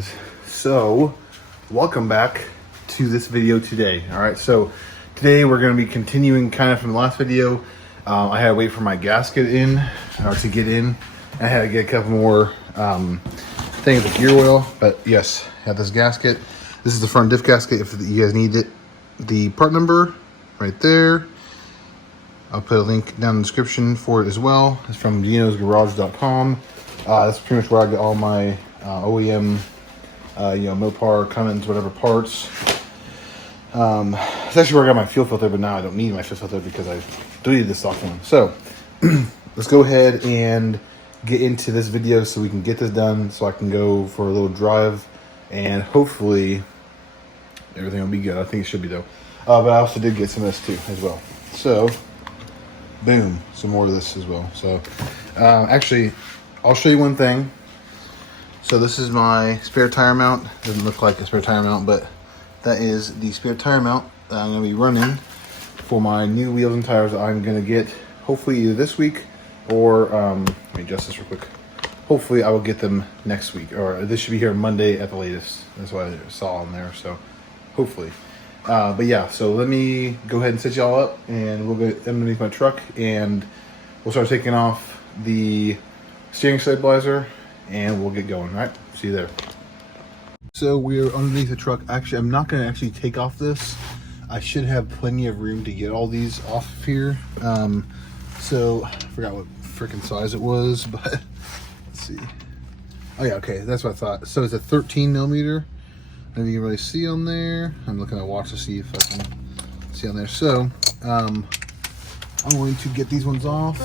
guys, so welcome back to this video today. All right, so today we're going to be continuing kind of from the last video. I had to wait for my gasket to get in. I had to get a couple more things of gear oil, but yes, I have this gasket. This is the front diff gasket if you guys need it. The part number right there. I'll put a link down in the description for it as well. It's from dinosgarage.com. That's pretty much where I get all my OEM, Mopar, Cummins, whatever parts. It's actually where I got my fuel filter, but now I don't need my fuel filter because I deleted the stock one. So let's go ahead and get into this video so we can get this done so I can go for a little drive and hopefully everything will be good. I think it should be though. But I also did get some of this too as well. So boom, some more of this as well. So actually I'll show you one thing. So this is my spare tire mount. Doesn't look like a spare tire mount, but that is the spare tire mount that I'm going to be running for my new wheels and tires that I'm going to get hopefully either this week or let me adjust this real quick. Hopefully I will get them next week, or this should be here Monday at the latest. That's what I saw on there, so hopefully. But yeah, so let me go ahead and set y'all up and we'll go underneath my truck and we'll start taking off the steering stabilizer and we'll get going. All right, see you there. So we're underneath the truck. Actually, I'm not going to actually take off this. I should have plenty of room to get all these off of here. So I forgot what freaking size it was, but let's see. Oh yeah, okay, that's what I thought. So it's a 13 millimeter. Maybe you can really see on there. I'm looking at watch to see if I can see on there. So I'm going to get these ones off.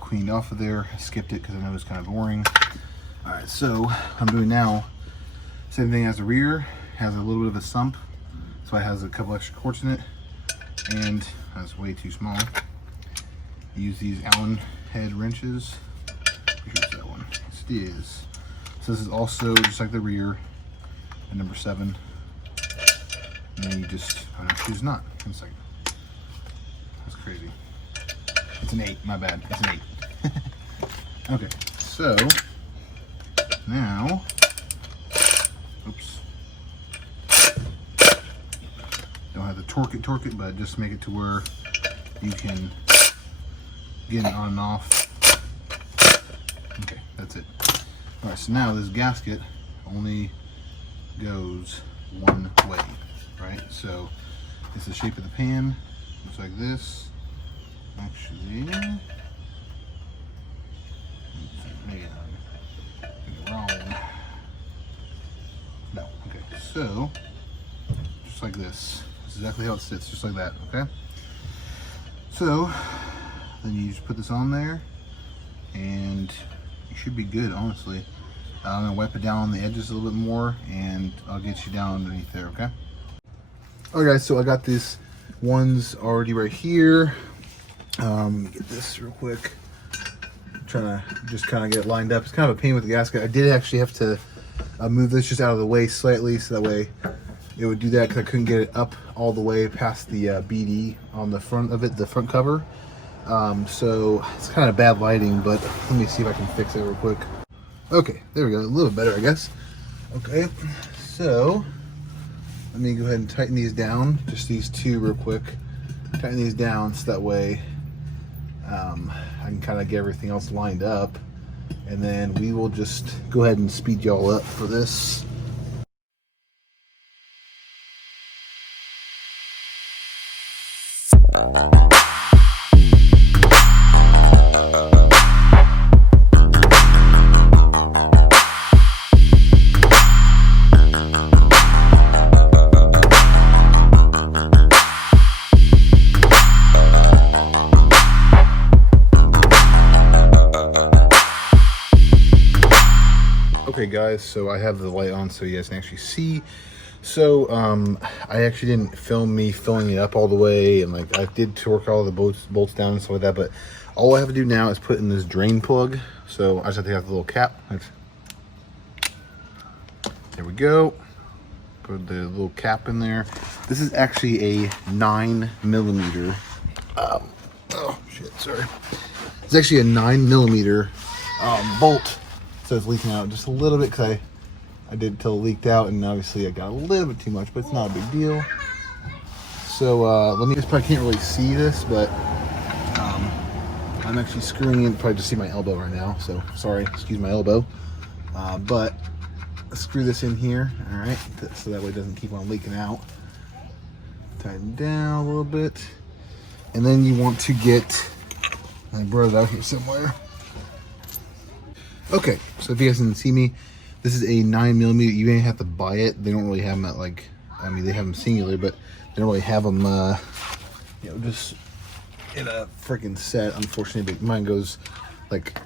Cleaned off of there. I skipped it because I know it's kind of boring. All right, so what I'm doing now, same thing as the rear, has a little bit of a sump, so it has a couple extra quarts in it, and that's way too small. Use these Allen head wrenches. Here's that one. It is. So this is also just like the rear, at number 7. And then you just, oh no, she's not. One second. That's crazy. It's an 8, my bad. It's an 8. Okay, so now, oops. Don't have to torque it, but just make it to where you can get it on and off. Okay, that's it. All right, so now this gasket only goes one way, right? So it's the shape of the pan. Looks like this. Actually, wrong. No, okay, so just like this. This is exactly how it sits, just like that, okay? So then you just put this on there and you should be good, honestly. I'm gonna wipe it down on the edges a little bit more and I'll get you down underneath there, okay? Alright guys, so I got these ones already right here. Let me get this real quick. I'm trying to just kind of get it lined up. It's kind of a pain with the gasket. I did actually have to move this just out of the way slightly so that way it would do that because I couldn't get it up all the way past the BD on the front of it, the front cover. So it's kind of bad lighting, but let me see if I can fix it real quick. Okay, there we go. A little bit better, I guess. Okay, so let me go ahead and tighten these down. Just these two real quick. Tighten these down so that way I can kind of get everything else lined up, and then we will just go ahead and speed y'all up for this. Okay guys, so I have the light on so you guys can actually see. So I actually didn't film me filling it up all the way, and like I did torque all the bolts down and stuff like that, but all I have to do now is put in this drain plug. So I just have to have the little cap. There we go. Put the little cap in there. This is actually a 9mm. Oh shit, sorry. It's actually a 9mm bolt. So it's leaking out just a little bit because I did till it leaked out, and obviously I got a little bit too much, but it's not a big deal. So let me just, probably can't really see this, but I'm actually screwing in, probably just see my elbow right now, so sorry, excuse my elbow. But screw this in here, all right, so that way it doesn't keep on leaking out. Tighten down a little bit, and then you want to get, my brother out here somewhere. Okay, so if you guys didn't see me, this is a 9mm. You may have to buy it. They don't really have them at, like, I mean, they have them singular, but they don't really have them, you know, just in a freaking set, unfortunately. But mine goes like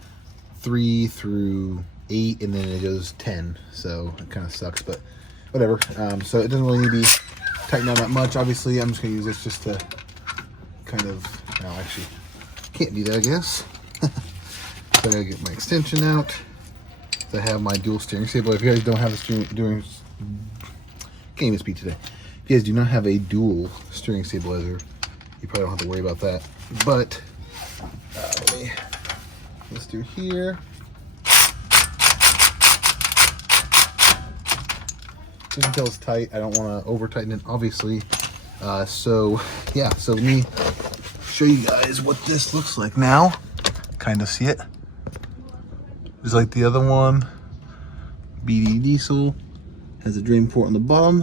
3 through 8, and then it goes 10. So it kind of sucks, but whatever. So it doesn't really need to be tightened down that much. Obviously, I'm just going to use this just to kind of, no, actually, can't do that, I guess. So I gotta get my extension out. So I have my dual steering stable. If you guys don't have a can't even speak today. If you guys do not have a dual steering stabilizer, you probably don't have to worry about that. But let's do here. You can tell it's tight. I don't want to over tighten it, obviously. So yeah. So let me show you guys what this looks like now. Kind of see it. Just like the other one, BD Diesel has a drain port on the bottom,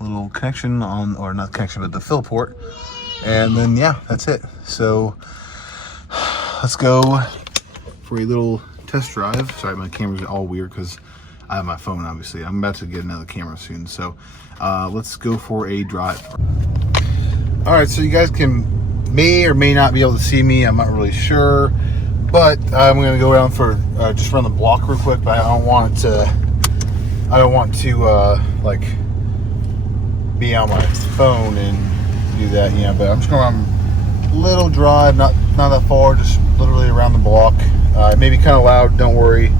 a little connection on, or not connection, but the fill port, and then yeah, that's it. So let's go for a little test drive. Sorry, my camera's all weird because I have my phone, obviously. I'm about to get another camera soon, so let's go for a drive. All right, so you guys may or may not be able to see me. I'm not really sure. But I'm gonna go around for just run the block real quick. But I don't want to like be on my phone and do that, you know. But I'm just going on a little drive, not that far, just literally around the block. It may be kind of loud. Don't worry.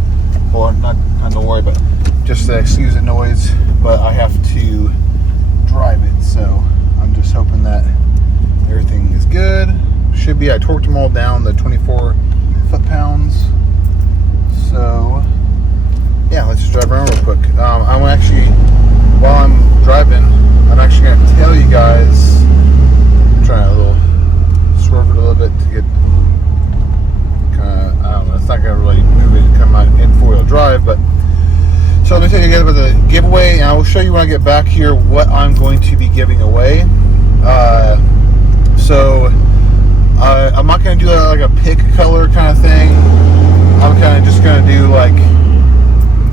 Well, not don't worry, but just excuse the noise. But I have to drive it, so I'm just hoping that everything is good. Should be. I torqued them all down, the 24 foot-pounds. So yeah, let's just drive around real quick. I'm actually, while I'm driving, I'm actually going to tell you guys, I'm trying to swerve it a little bit to get kind of, I don't know, it's not going to really move it to come out in four-wheel drive, but so let me tell you guys about the giveaway, and I will show you when I get back here what I'm going to be giving away. So I'm not going to do like a pick color kind of thing. I'm kind of just going to do like,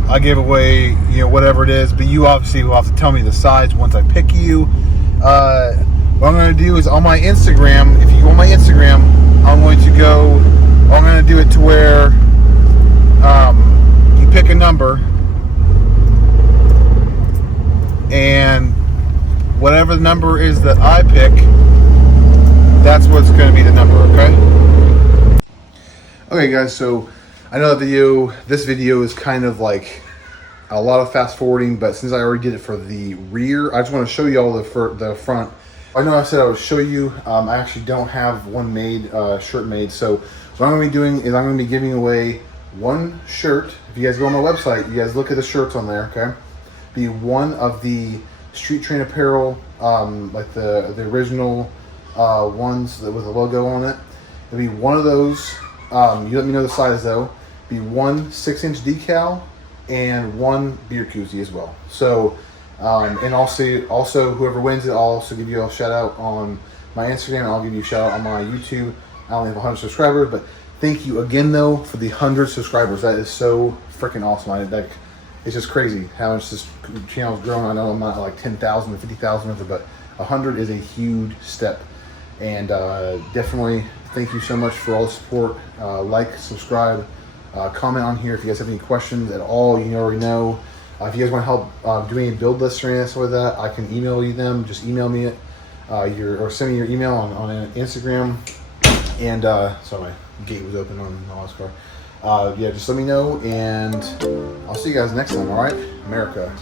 I give away, you know, whatever it is, but you obviously will have to tell me the size once I pick you. What I'm going to do is on my Instagram, if you go on my Instagram, I'm going to do it to where you pick a number, and whatever the number is that I pick, that's what's going to be the number, okay? Okay guys, so I know this video is kind of like a lot of fast forwarding, but since I already did it for the rear, I just want to show you all the front. I know I said I would show you, I actually don't have one shirt made, so what I'm going to be doing is I'm going to be giving away one shirt. If you guys go on my website, you guys look at the shirts on there, okay? Be one of the Street Train apparel, like the original ones with a logo on it. It'll be one of those. You let me know the size though. Be one 6-inch decal and one beer koozie as well. So, and also whoever wins it, I'll also give you a shout out on my Instagram. I'll give you a shout out on my YouTube. I only have 100 subscribers, but thank you again though for the 100 subscribers. That is so freaking awesome. It's just crazy how much this channel's grown. I know I'm not like 10,000 or 50,000, but 100 is a huge step. And definitely thank you so much for all the support. Like, subscribe, Comment on here if you guys have any questions at all. You already know. If you guys want help doing any build lists or anything stuff like that, I can email you them. Just email me it, or send me your email on Instagram. And sorry, my gate was open on this car. Yeah, just let me know, and I'll see you guys next time. All right, America.